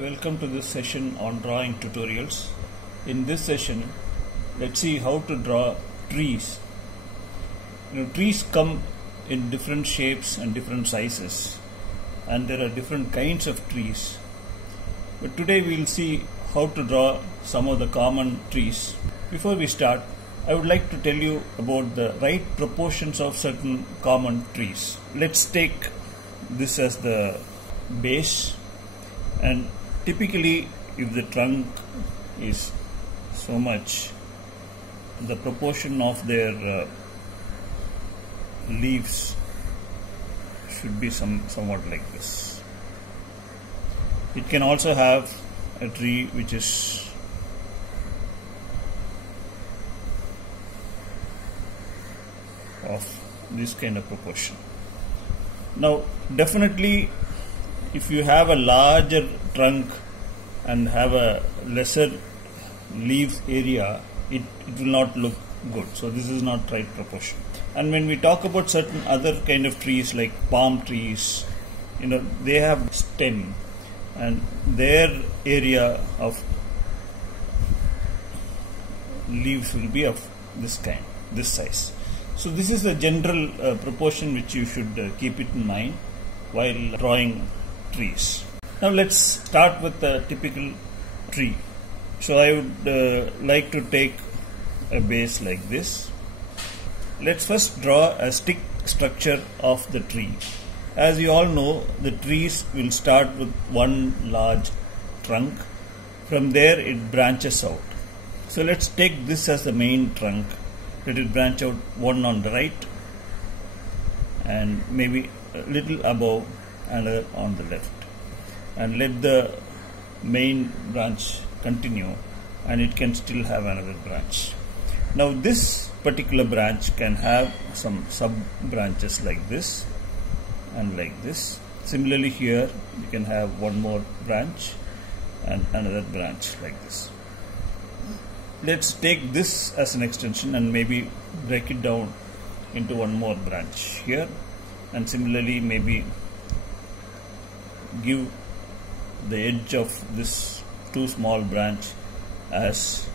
welcome to this session on drawing tutorials. In this session, let's see how to draw trees. Trees come in different shapes and different sizes, and there are different kinds of trees. But today we'll see how to draw some of the common trees. Before we start, I would like to tell you about the right proportions of certain common trees. Let's take this as the base, and typically if the trunk is so much, the proportion of their leaves should be somewhat like this. It can also have a tree which is of this kind of proportion. Now definitely if you have a larger trunk and have a lesser leaf area, it will not look good. So this is not right proportion. And when we talk about certain other kind of trees like palm trees, they have stem and their area of leaves will be of this kind, this size. So this is the general proportion which you should keep it in mind while drawing trees. Now let's start with the typical tree. So I would like to take a base like this. Let's first draw a stick structure of the tree. As you all know, the trees will start with one large trunk. From there it branches out. So let's take this as the main trunk. Let it branch out, one on the right and maybe a little above, another on the left, and let the main branch continue, and it can still have another branch. Now this particular branch can have some sub branches like this and like this. Similarly here you can have one more branch and another branch like this. Let's take this as an extension and maybe break it down into one more branch here, and similarly maybe give the edge of this two small branch as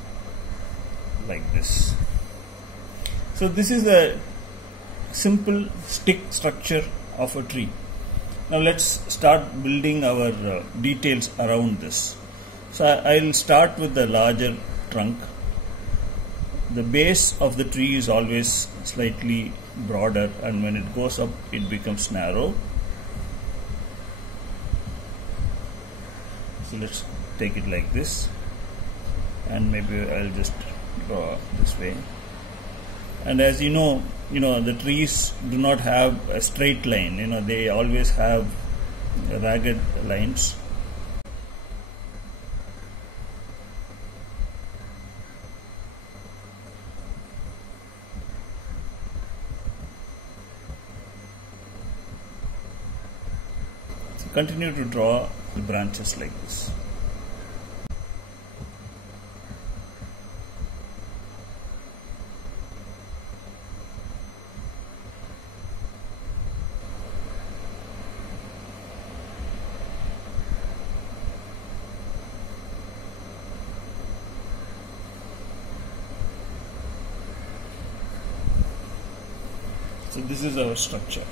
like this. So this is a simple stick structure of a tree. Now let's start building our details around this. So I'll start with the larger trunk. The base of the tree is always slightly broader, and when it goes up it becomes narrow. So let's take it like this, and maybe I'll just draw this way. And as you know, the trees do not have a straight line. They always have ragged lines. So continue to draw the branches like this. So this is our structure.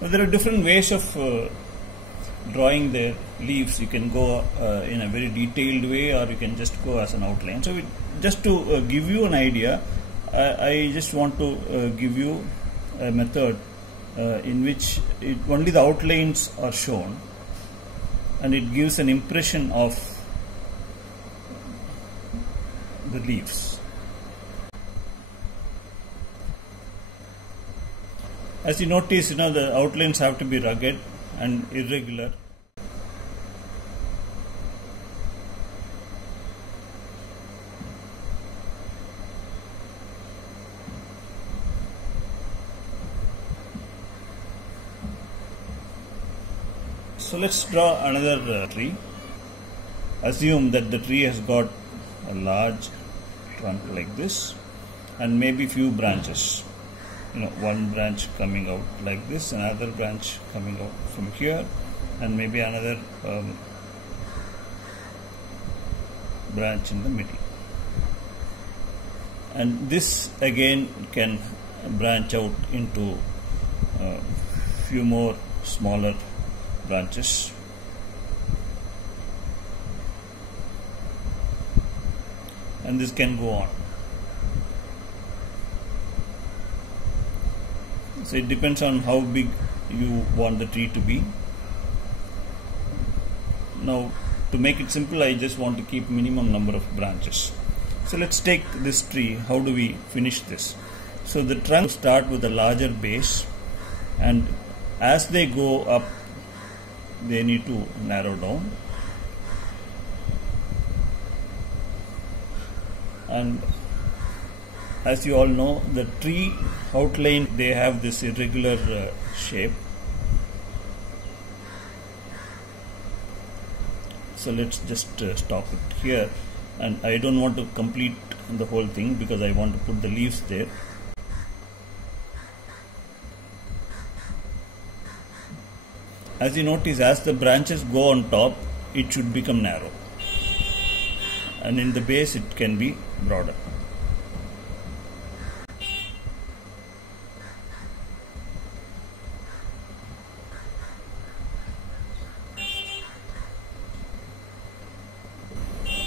Now there are different ways of drawing the leaves. You can go in a very detailed way, or you can just go as an outline. So just to give you an idea, I just want to give you a method in which only the outlines are shown, and it gives an impression of the leaves. As you notice, the outlines have to be rugged and irregular. So let's draw another tree. Assume that the tree has got a large trunk like this and maybe few branches. One branch coming out like this, another branch coming out from here, and maybe another branch in the middle. And this again can branch out into few more smaller branches. And this can go on. So it depends on how big you want the tree to be. Now, to make it simple, I just want to keep minimum number of branches. So let's take this tree. How do we finish this? So the trunk start with a larger base, and as they go up, they need to narrow down. And as you all know, the tree outline, they have this irregular shape. So let's just stop it here, and I don't want to complete the whole thing because I want to put the leaves there. As you notice, as the branches go on top, it should become narrow, and in the base it can be broader.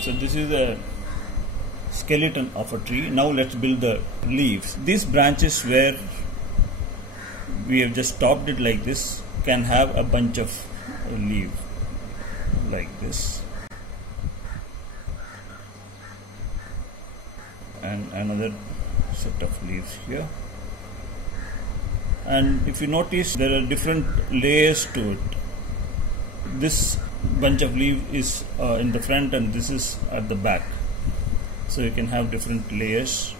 So this is the skeleton of a tree. Now let's build the leaves. These branches where we have just stopped it like this can have a bunch of leaves like this, and another set of leaves here. And if you notice, there are different layers to it. This bunch of leaf is in the front, and this is at the back, so you can have different layers.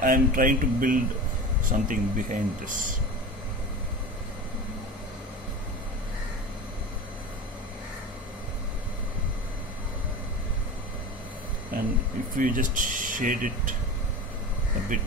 I am trying to build something behind this. And if we just shade it a bit,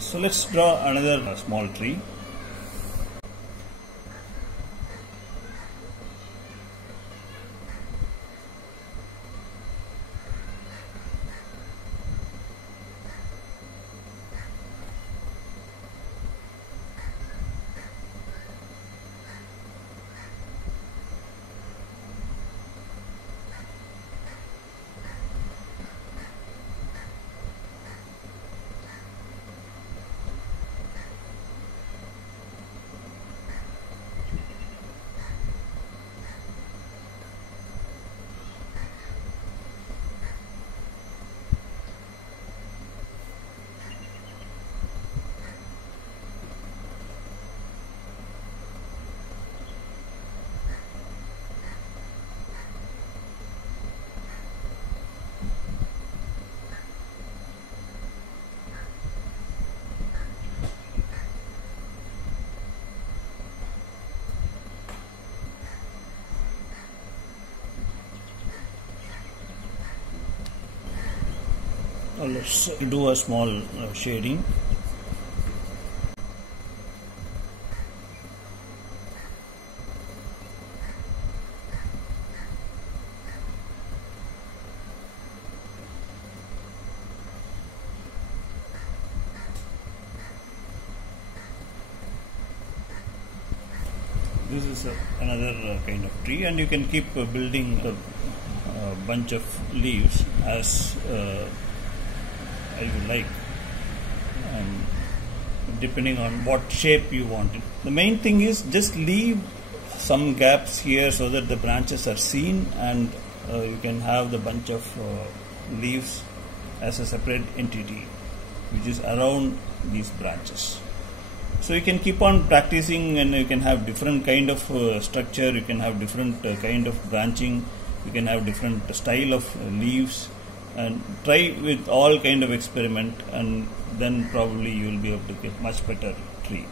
so let's draw another small tree. Now let's do a small shading. This is another kind of tree, and you can keep building a bunch of leaves as you like, and depending on what shape you want it. The main thing is just leave some gaps here so that the branches are seen, and you can have the bunch of leaves as a separate entity which is around these branches. So you can keep on practicing, and you can have different kind of structure, you can have different kind of branching, you can have different style of leaves, and try with all kind of experiment, and then probably you will be able to get much better tree.